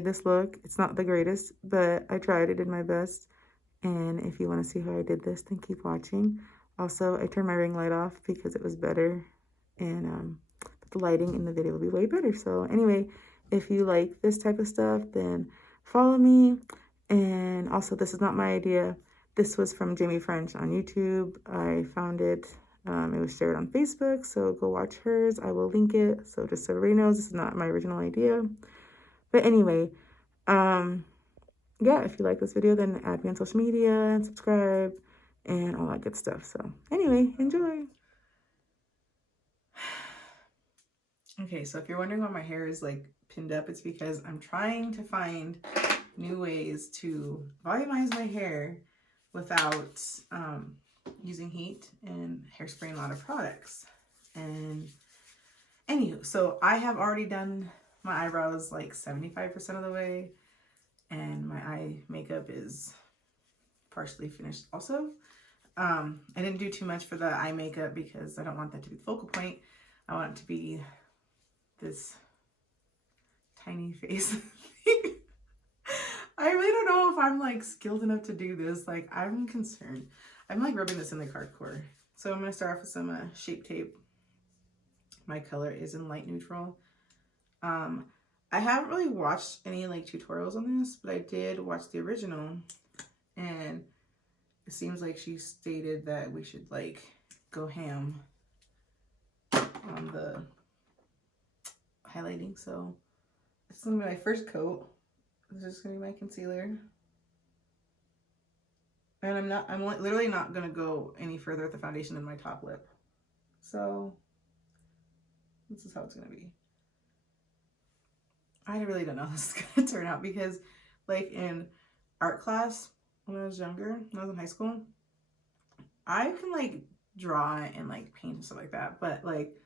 made this look. It's not the greatest, but I tried. I did my best. And if you want to see how I did this, then keep watching. Also, I turned my ring light off because it was better. And the lighting in the video will be way better. So anyway, if you like this type of stuff, then follow me. And also, this is not my idea. This was from Jamie French on YouTube. I found it. It was shared on Facebook, so go watch hers. I will link it. So just so everybody knows, this is not my original idea. But anyway, yeah, if you like this video, then add me on social media and subscribe and all that good stuff. So anyway, enjoy. Okay, so if you're wondering why my hair is like pinned up, it's because I'm trying to find new ways to volumize my hair without using heat and hairspraying a lot of products. And anywho, so I have already done my eyebrows like 75% of the way, and my eye makeup is partially finished also. I didn't do too much for the eye makeup because I don't want that to be the focal point. I want it to be this tiny face. I really don't know if I'm like skilled enough to do this. Like, I'm concerned. I'm like rubbing this in the cardboard. So I'm going to start off with some Shape Tape. My color is in light neutral. I haven't really watched any like tutorials on this, but I did watch the original, and it seems like she stated that we should like go ham on the highlighting. So this is gonna be my first coat. This is gonna be my concealer, and I'm literally not gonna go any further with the foundation than my top lip. So this is how it's gonna be. I really don't know how this is gonna turn out because, like, in art class when I was younger, when I was in high school, I can like draw and like paint and stuff like that, but like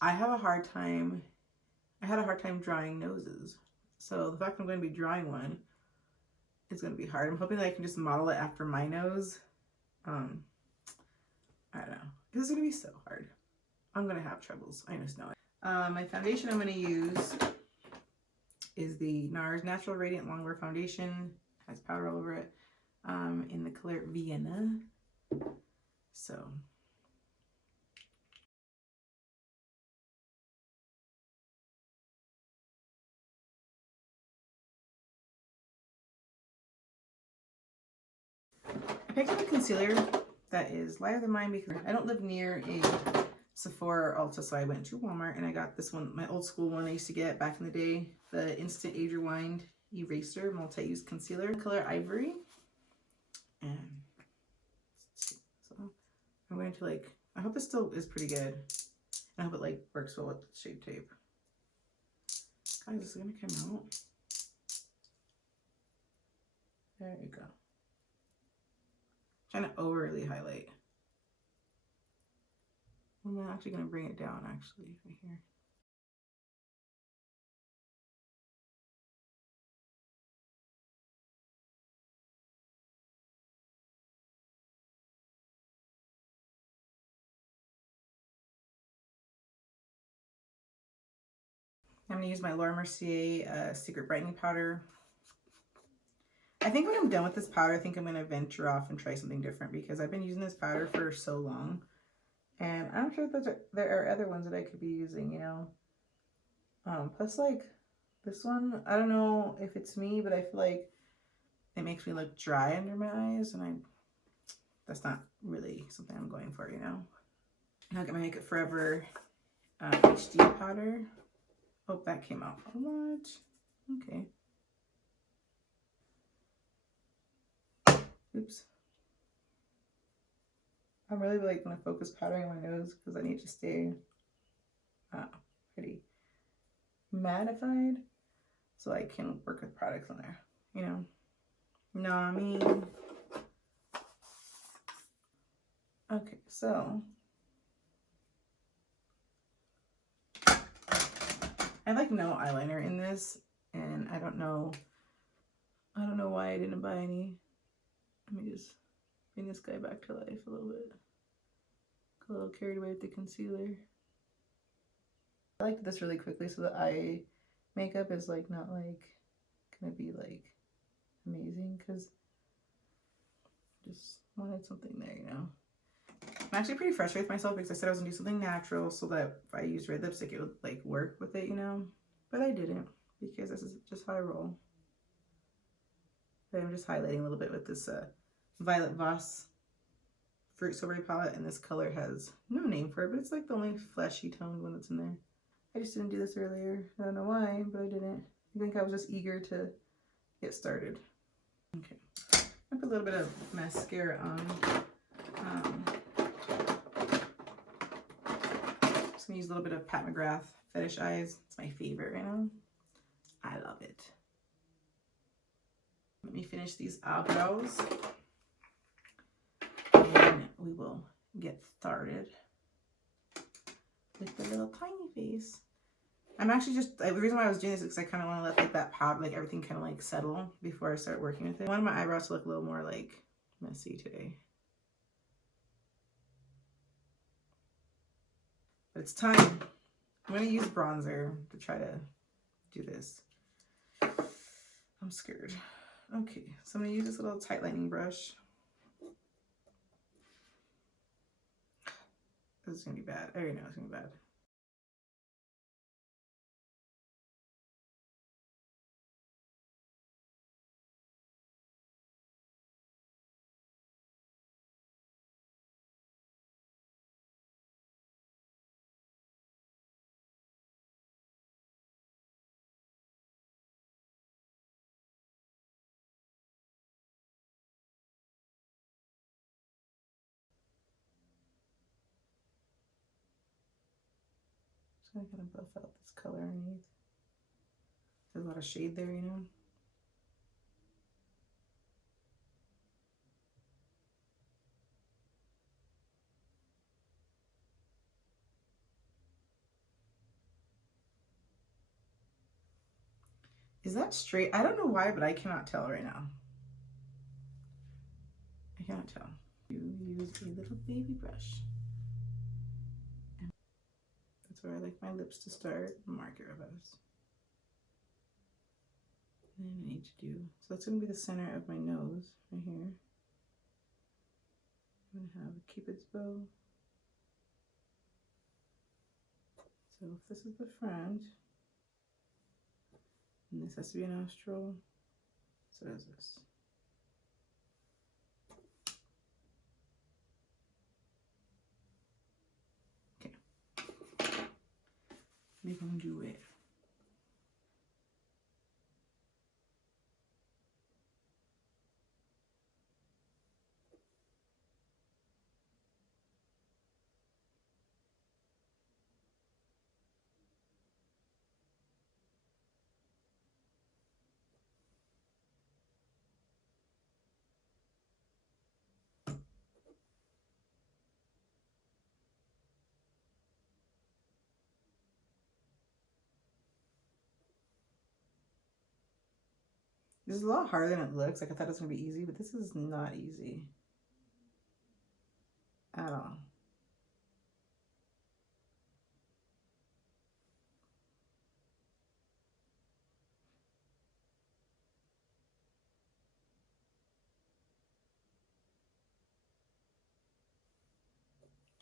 I had a hard time drawing noses. So the fact that I'm going to be drawing one is going to be hard. I'm hoping that I can just model it after my nose. I don't know. This is going to be so hard. I'm going to have troubles. I just know it. My foundation I'm going to use is the NARS Natural Radiant Longwear Foundation. It has powder all over it. In the color Vienna. So I picked up a concealer that is lighter than mine because I don't live near a Sephora or Ulta, so I went to Walmart and I got this one, my old school one I used to get back in the day, the Instant Age Rewind Eraser Multi-Use Concealer, color Ivory. And so I'm going to like, I hope this still is pretty good. I hope it like works well with Shape Tape. Guys, this is gonna come out. There you go. Trying to overly highlight. I'm actually going to bring it down actually right here. I'm going to use my Laura Mercier Secret Brightening Powder. I think when I'm done with this powder, I think I'm going to venture off and try something different because I've been using this powder for so long. And I'm sure that there are other ones that I could be using, you know. Plus, like, this one, I don't know if it's me, but I feel like it makes me look dry under my eyes, and that's not really something I'm going for, you know. I'll get my Make It Forever HD powder. Hope that came out a lot. Okay. Oops. I'm really like going to focus powdering my nose because I need to stay pretty mattified so I can work with products on there, you know. No, I mean. Okay, so I like no eyeliner in this, and I don't know why I didn't buy any. Let me just bring this guy back to life a little bit. Got a little carried away with the concealer. I like this really quickly so that I makeup is like not like gonna be like amazing because just wanted something there, you know. I'm actually pretty frustrated with myself because I said I was gonna do something natural so that if I used red lipstick it would like work with it, you know, but I didn't because this is just how I roll. But I'm just highlighting a little bit with this Violet Voss Fruit Strawberry palette, and this color has no name for it, but it's like the only fleshy toned one that's in there. I just didn't do this earlier. I don't know why, but I didn't. I think I was just eager to get started. Okay, I put a little bit of mascara on. Just gonna use a little bit of Pat McGrath Fetish Eyes. It's my favorite right now. I love it. Let me finish these eyebrows, and we will get started with the little tiny face. I'm actually just, the reason why I was doing this is because I kind of want to let like that pop, like everything kind of like settle before I start working with it. I wanted my eyebrows to look a little more like messy today. But it's time. I'm going to use bronzer to try to do this. I'm scared. Okay, so I'm going to use this little tight lining brush. This is going to be bad. I already know it's going to be bad. Just going to kind of buff out this color underneath. There's a lot of shade there, you know. Is that straight? I don't know why, but I cannot tell right now. I cannot tell. You use a little baby brush. And that's where I like my lips to start. Marker of us. And then I need to do, so that's going to be the center of my nose right here. I'm going to have a Cupid's bow. So if this is the front, and this has to be a nostril, so does this. Okay. We're going to do it. This is a lot harder than it looks. Like I thought it was going to be easy, but this is not easy at all.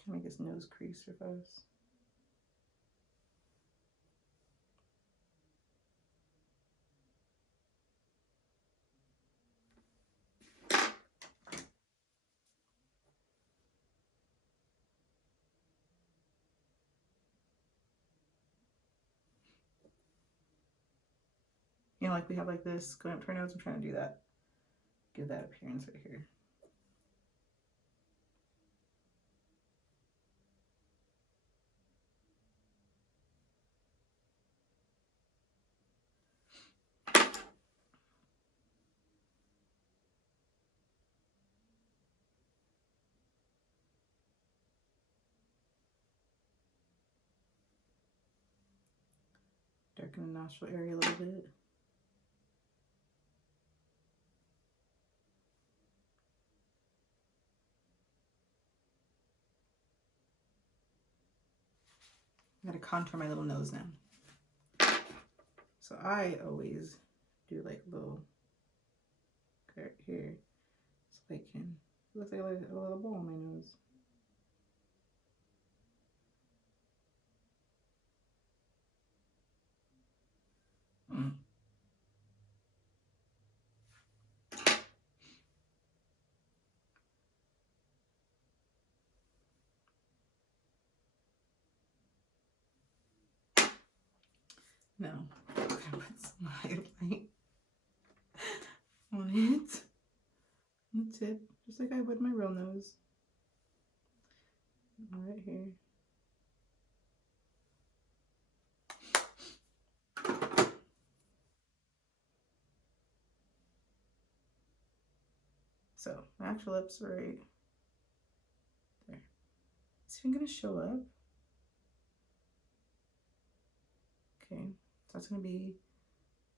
Trying to make his nose crease for us. You know, like we have like this going up to our nose. I'm trying to do that. Give that appearance right here. Darken the nostril area a little bit. I'm going to contour my little nose now. So I always do like a little right here, so I can. It looks like a little bowl on my nose. No, I'm gonna put some highlight on it. That's it, just like I would my real nose. Right here. So my actual lips are right there. Is it even gonna show up? Okay, so that's gonna be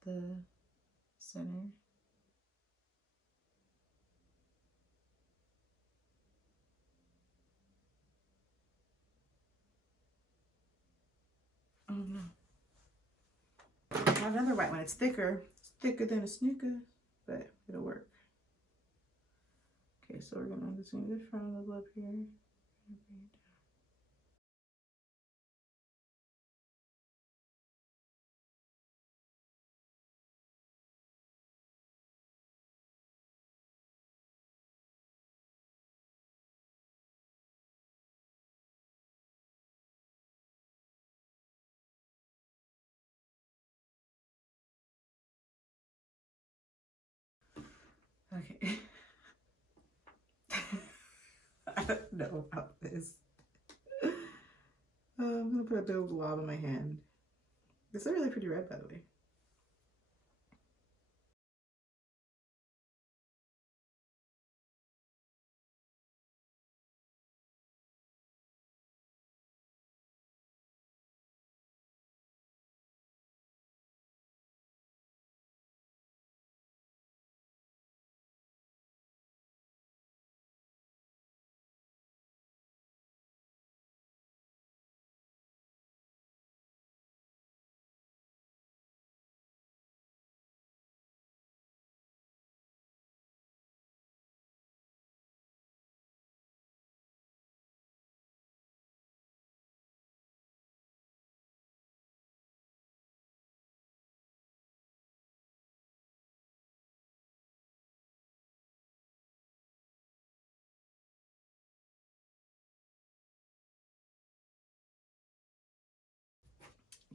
the center. Oh no. I have another white one. It's thicker. It's thicker than a snooker, but it'll work. Okay, so we're gonna just do the front of the lip here. Okay. I don't know about this. I'm gonna put a little blob on my hand. This is really pretty red, by the way.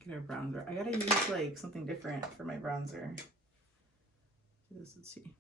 Get a bronzer. I gotta use like something different for my bronzer. Let's see.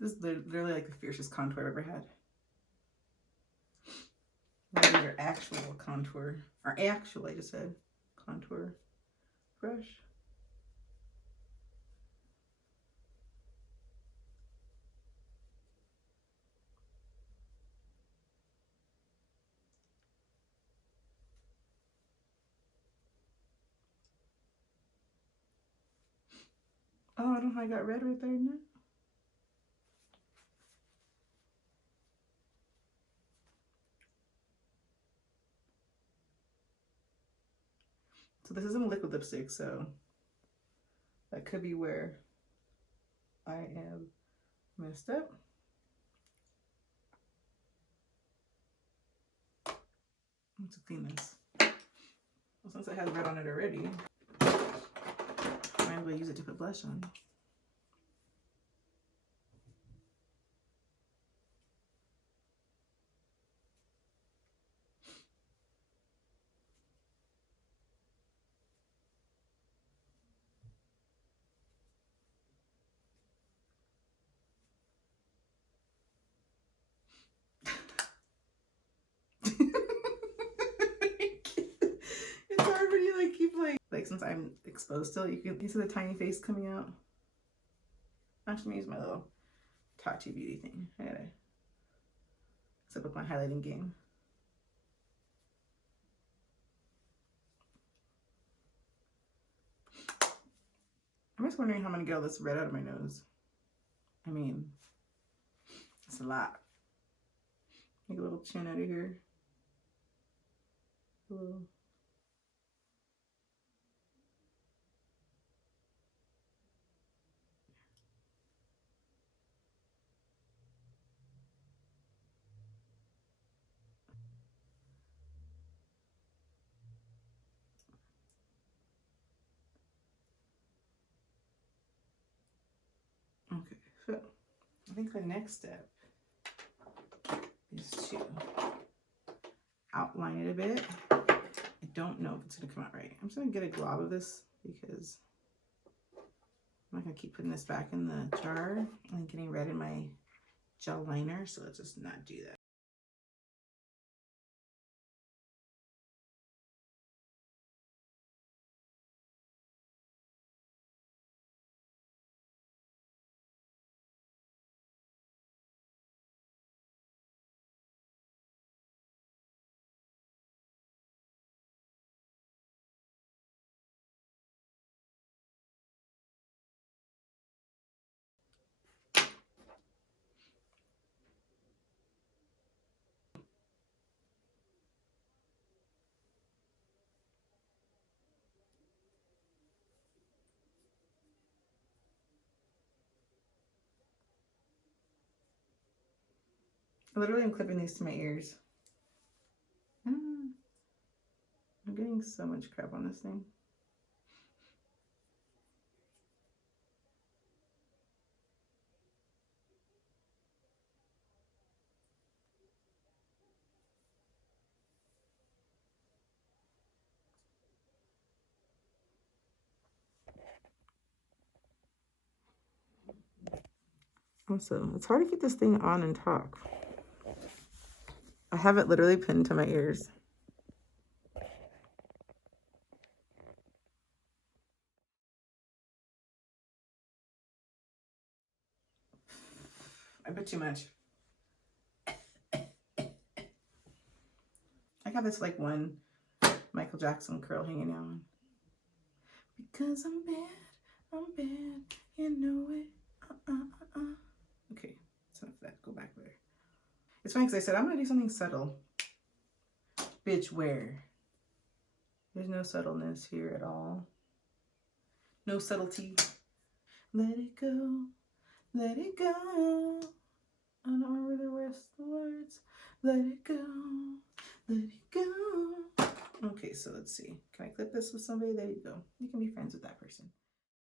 This is literally like the fiercest contour I've ever had. Not your actual contour, or actual, I just said, contour brush. Oh, I don't know how I got red right there, isn't it? So this isn't a liquid lipstick, so that could be where I am messed up. Let's clean this. Well, since it has red on it already, might as well use it to put blush on. since I'm exposed still. You see the tiny face coming out. Actually, use my little Tati Beauty thing. I gotta step up my highlighting game. I'm just wondering how I'm gonna get all this red out of my nose. I mean, it's a lot. Make a little chin out of here. A little. Okay, so I think the next step is to outline it a bit. I don't know if it's gonna come out right. I'm just gonna get a glob of this because I'm not gonna keep putting this back in the jar and getting red in my gel liner, so let's just not do that. Literally, I'm clipping these to my ears. I'm getting so much crap on this thing. Also, it's hard to keep this thing on and talk. I have it literally pinned to my ears. I put too much. I got this like one Michael Jackson curl hanging down. Because I'm bad, you know it. Okay, that's enough of that. Go back there. It's funny because I said I'm gonna do something subtle. Bitch, where? There's no subtleness here at all. No subtlety. Let it go. Let it go. I don't remember the rest of the words. Let it go. Let it go. Okay, so let's see. Can I clip this with somebody? There you go. You can be friends with that person.